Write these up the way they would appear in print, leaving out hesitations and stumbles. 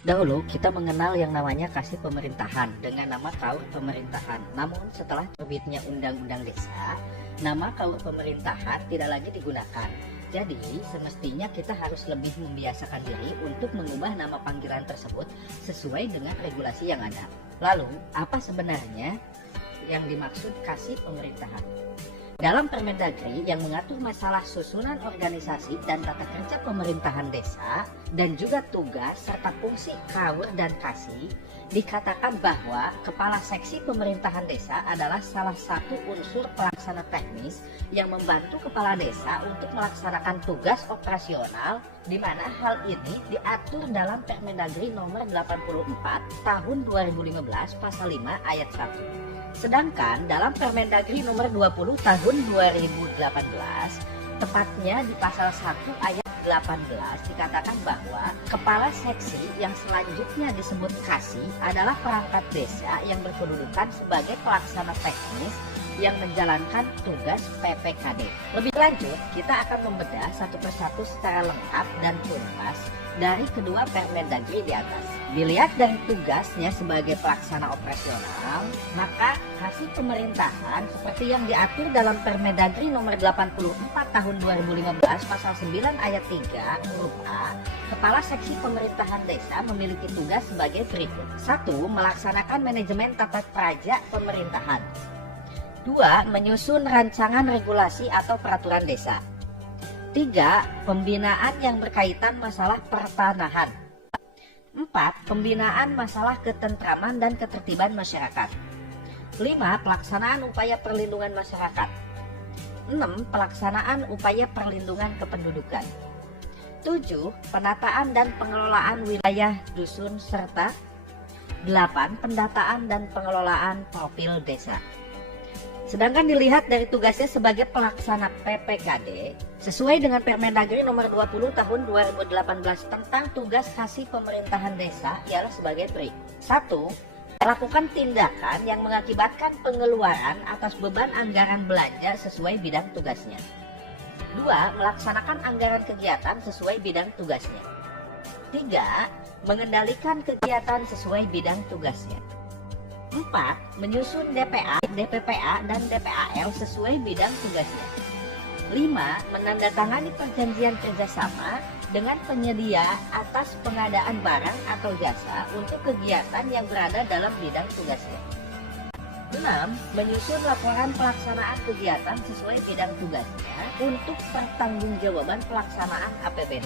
Dahulu kita mengenal yang namanya Kasih Pemerintahan dengan nama KAUR Pemerintahan. Namun setelah terbitnya Undang-Undang Desa, nama KAUR Pemerintahan tidak lagi digunakan. Jadi semestinya kita harus lebih membiasakan diri untuk mengubah nama panggilan tersebut sesuai dengan regulasi yang ada. Lalu, apa sebenarnya yang dimaksud Kasih Pemerintahan? Dalam Permendagri yang mengatur masalah susunan organisasi dan tata kerja pemerintahan desa dan juga tugas serta fungsi KAUR dan KASI, dikatakan bahwa kepala seksi pemerintahan desa adalah salah satu unsur pelaksana teknis yang membantu kepala desa untuk melaksanakan tugas operasional, di mana hal ini diatur dalam Permendagri nomor 84 tahun 2015 pasal 5 ayat 1. Sedangkan dalam Permendagri nomor 20 tahun 2018, tepatnya di pasal 1 ayat 18 dikatakan bahwa kepala seksi yang selanjutnya disebut KASI adalah perangkat desa yang berkedudukan sebagai pelaksana teknis yang menjalankan tugas PPKD. Lebih lanjut, kita akan membedah satu persatu secara lengkap dan tuntas dari kedua Permendagri di atas. Dilihat dari tugasnya sebagai pelaksana operasional, maka Kasih Pemerintahan seperti yang diatur dalam Permendagri nomor 84 tahun 2015 pasal 9 ayat 3 huruf A, kepala seksi pemerintahan desa memiliki tugas sebagai berikut. 1. Melaksanakan manajemen tata praja pemerintahan. 2. Menyusun rancangan regulasi atau peraturan desa. 3. Pembinaan yang berkaitan masalah pertanahan. 4. Pembinaan masalah ketentraman dan ketertiban masyarakat. 5. Pelaksanaan upaya perlindungan masyarakat. 6. Pelaksanaan upaya perlindungan kependudukan. 7. Penataan dan pengelolaan wilayah dusun serta 8. Pendataan dan pengelolaan profil desa. Sedangkan dilihat dari tugasnya sebagai pelaksana PPKD, sesuai dengan Permendagri nomor 20 tahun 2018 tentang tugas Kasih Pemerintahan Desa ialah sebagai berikut. 1. Melakukan tindakan yang mengakibatkan pengeluaran atas beban anggaran belanja sesuai bidang tugasnya. 2. Melaksanakan anggaran kegiatan sesuai bidang tugasnya. 3. Mengendalikan kegiatan sesuai bidang tugasnya. 4. Menyusun DPA, DPPA, dan DPAL sesuai bidang tugasnya. 5. Menandatangani perjanjian kerjasama dengan penyedia atas pengadaan barang atau jasa untuk kegiatan yang berada dalam bidang tugasnya. 6. Menyusun laporan pelaksanaan kegiatan sesuai bidang tugasnya untuk pertanggungjawaban pelaksanaan APBD.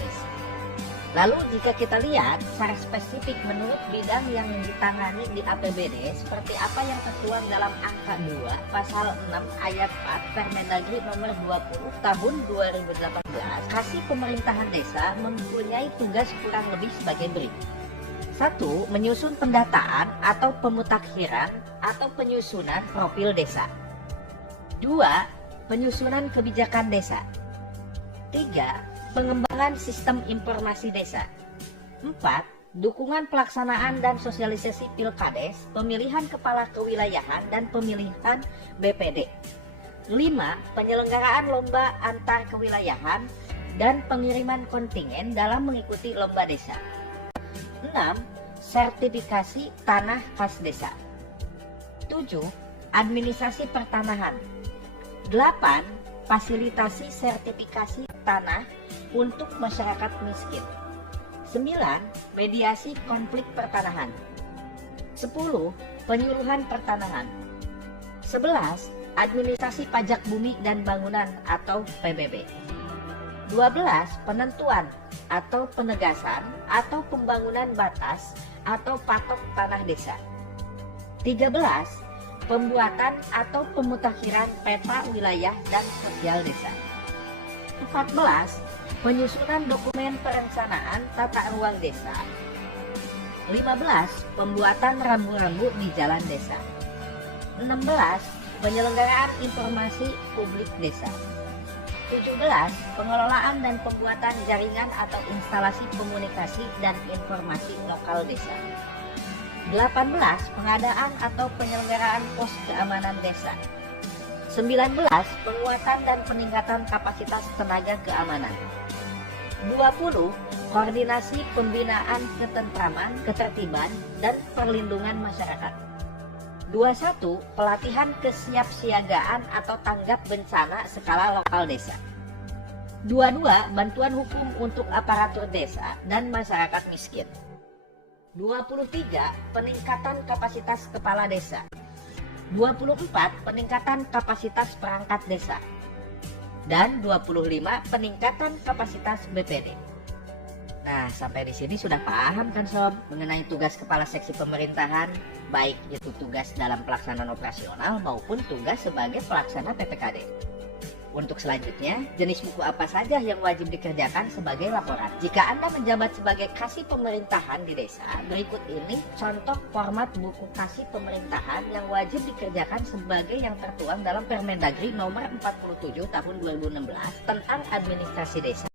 Lalu jika kita lihat secara spesifik menurut bidang yang ditangani di APBD seperti apa yang tertuang dalam angka 2 pasal 6 ayat 4 Permendagri nomor 20 tahun 2018, Kasih Pemerintahan Desa mempunyai tugas kurang lebih sebagai berikut. 1. Menyusun pendataan atau pemutakhiran atau penyusunan profil desa. 2. Penyusunan kebijakan desa. 3. Pengembangan sistem informasi desa. 4. Dukungan pelaksanaan dan sosialisasi Pilkades, pemilihan kepala kewilayahan dan pemilihan BPD. 5. Penyelenggaraan lomba antar kewilayahan dan pengiriman kontingen dalam mengikuti lomba desa. 6. Sertifikasi tanah khas desa. 7. Administrasi pertanahan. 8. Fasilitasi sertifikasi tanah untuk masyarakat miskin. 9. Mediasi konflik pertanahan. 10. Penyuluhan pertanahan. 11. Administrasi pajak bumi dan bangunan atau PBB. 12. Penentuan atau penegasan atau pembangunan batas atau patok tanah desa. 13. Pembuatan atau pemutakhiran peta wilayah dan sosial desa. 14. Penyusunan dokumen perencanaan tata ruang desa. 15. Pembuatan rambu-rambu di jalan desa. 16. Penyelenggaraan informasi publik desa. 17. Pengelolaan dan pembuatan jaringan atau instalasi komunikasi dan informasi lokal desa. 18. Pengadaan atau penyelenggaraan pos keamanan desa. 19. Penguatan dan peningkatan kapasitas tenaga keamanan. 20. koordinasi pembinaan ketentraman, ketertiban, dan perlindungan masyarakat. 21. Pelatihan kesiapsiagaan atau tanggap bencana skala lokal desa. 22. Bantuan hukum untuk aparatur desa dan masyarakat miskin. 23. Peningkatan kapasitas kepala desa. 24. Peningkatan kapasitas perangkat desa. Dan 25. Peningkatan kapasitas BPD. Nah, sampai di sini sudah paham kan Sob mengenai tugas kepala seksi pemerintahan, baik itu tugas dalam pelaksanaan operasional maupun tugas sebagai pelaksana PPKD. Untuk selanjutnya, jenis buku apa saja yang wajib dikerjakan sebagai laporan? Jika Anda menjabat sebagai kasih pemerintahan di desa, berikut ini contoh format buku kasih pemerintahan yang wajib dikerjakan sebagai yang tertuang dalam Permendagri nomor 47 tahun 2016 tentang administrasi desa.